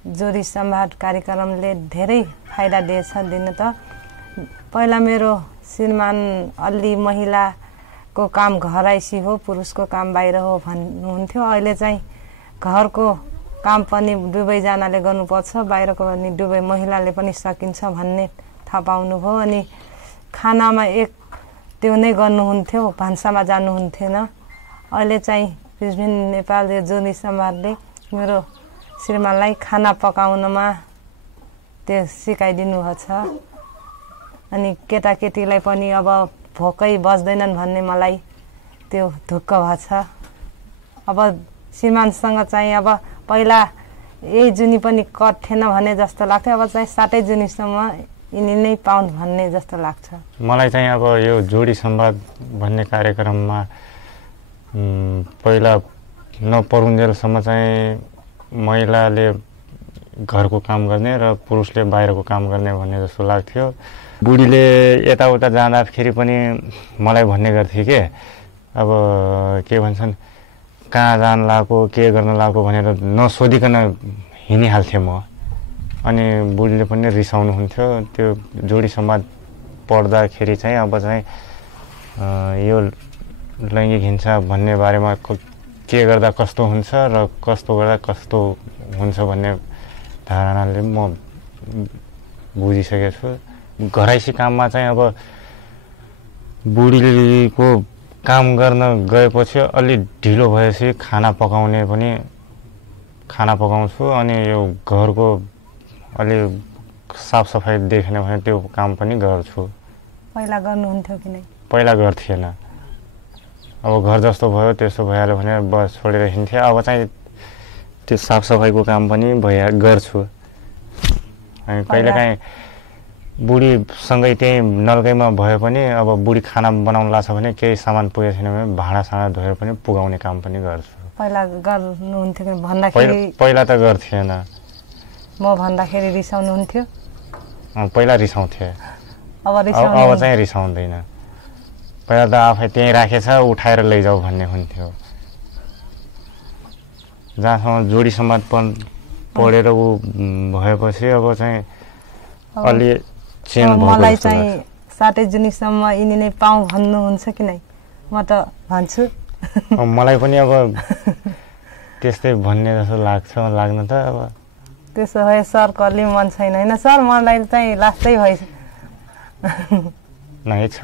जोडी सम्वाद कार्यक्रमले धेरै फाइदा दिएछ। दिन त पहिला मेरो श्रीमान अलि महिलाको काम घरैसी हो, पुरुषको काम बाहिर हो भन्नुहुन्थ्यो। अहिले चाहिँ घरको काम पनि दुवैजनाले गर्नुपर्छ, बाहिरको पनि दुवै महिलाले पनि सकिन्छ भन्ने थाहा पाउनुभयो। अनि खानामा एक त्यो नै गर्नुहुन्थ्यो, भान्सामा जानुहुन्थेन। अहिले चाहिँ विभिन्न नेपाल जोडी सम्वादले मेरो श्रीमानलाई खाना पकाउनमा त्यो सिकाइदिनु भएको छ। अनि केटाकेटीलाई पनि अब भोकै बस्दैनन् भन्ने मलाई त्यो ढुक्क भएको छ। अब श्रीमानसँग चाहिँ अब पहिला यही जुनी पनि कट थिएन भने जस्तो लाग्थ्यो, अब चाहिँ 7 जुनीसम्म यिनी नै पाउन् भन्ने जस्तो लाग्छ मलाई चाहिँ। अब यो जोडी सम्वाद भन्ने कार्यक्रममा पहिला नपरुन्जेलसम्म चाहिँ महिलाले घरको काम गर्ने र पुरुषले बाहिरको काम गर्ने भन्ने जस्तो लाग्थ्यो। बुढीले यताउता जाँदाखेरि पनि मलाई भन्ने गर्थे के अब के भन्छन् कहाँ जान लागेको के गर्न लागेको भनेर नसोधिकन हिँडिहाल्थेँ म। अनि बुढीले पनि रिसाउनुहुन्थ्यो। त्यो जोडी सम्वाद पढ्दाखेरि चाहिँ अब चाहिँ यो लैङ्गिक हिंसा भन्ने बारेमा के गर्दा कस्तो हुन्छ र कस्तो गर्दा कस्तो हुन्छ भन्ने धारणाले म बुझिसकेको छु। घरैसी काममा चाहिँ अब बुढीको काम गर्न गएपछि अलि ढिलो भएपछि खाना पकाउँछु। अनि यो घरको अलि साफसफाइ देखेन भने त्यो काम पनि गर्छु। पहिला गर्नुहुन्थ्यो कि नै? पहिला गर्थेन। अब घर जस्तो भयो त्यस्तो भइहाल्यो भने बस छोडेर हिँड्थेँ। अब चाहिँ त्यो साफसफाइको काम पनि गर्छु। अनि कहिलेकाहीँ बुढीसँगै त्यही नलगैमा भए पनि अब बुढी खाना बनाउनु लाग्छ भने केही सामान पुगेको छैन भने भाँडासाँडा धोएर पनि पुगाउने काम पनि गर्छु। पहिला गर्नुहुन्थ्यो कि भन्दाखेरि? पहिला त गर्थेन। म भन्दाखेरि रिसाउनुहुन्थ्यो? पहिला रिसाउँथेँ, अब चाहिँ रिसाउँदैन। पहिला त आफै त्यहीँ राखेछ उठाएर लैजाऊ भन्ने हुन्थ्यो। जहाँसम्म जोडी सम्वाद पढेर ऊ भएपछि अब चाहिँ अलि चेन्ज भयो। मलाई चाहिँ 7 जुनीसम्म यिनी नै पाऊँ भन्नुहुन्छ कि नै? म त भन्छु। मलाई पनि अब त्यस्तै भन्ने जस्तो लाग्न त। अब त्यसो भए सरको अलि मन छैन होइन सर? मलाई चाहिँ लास्टै भएछ नै छ।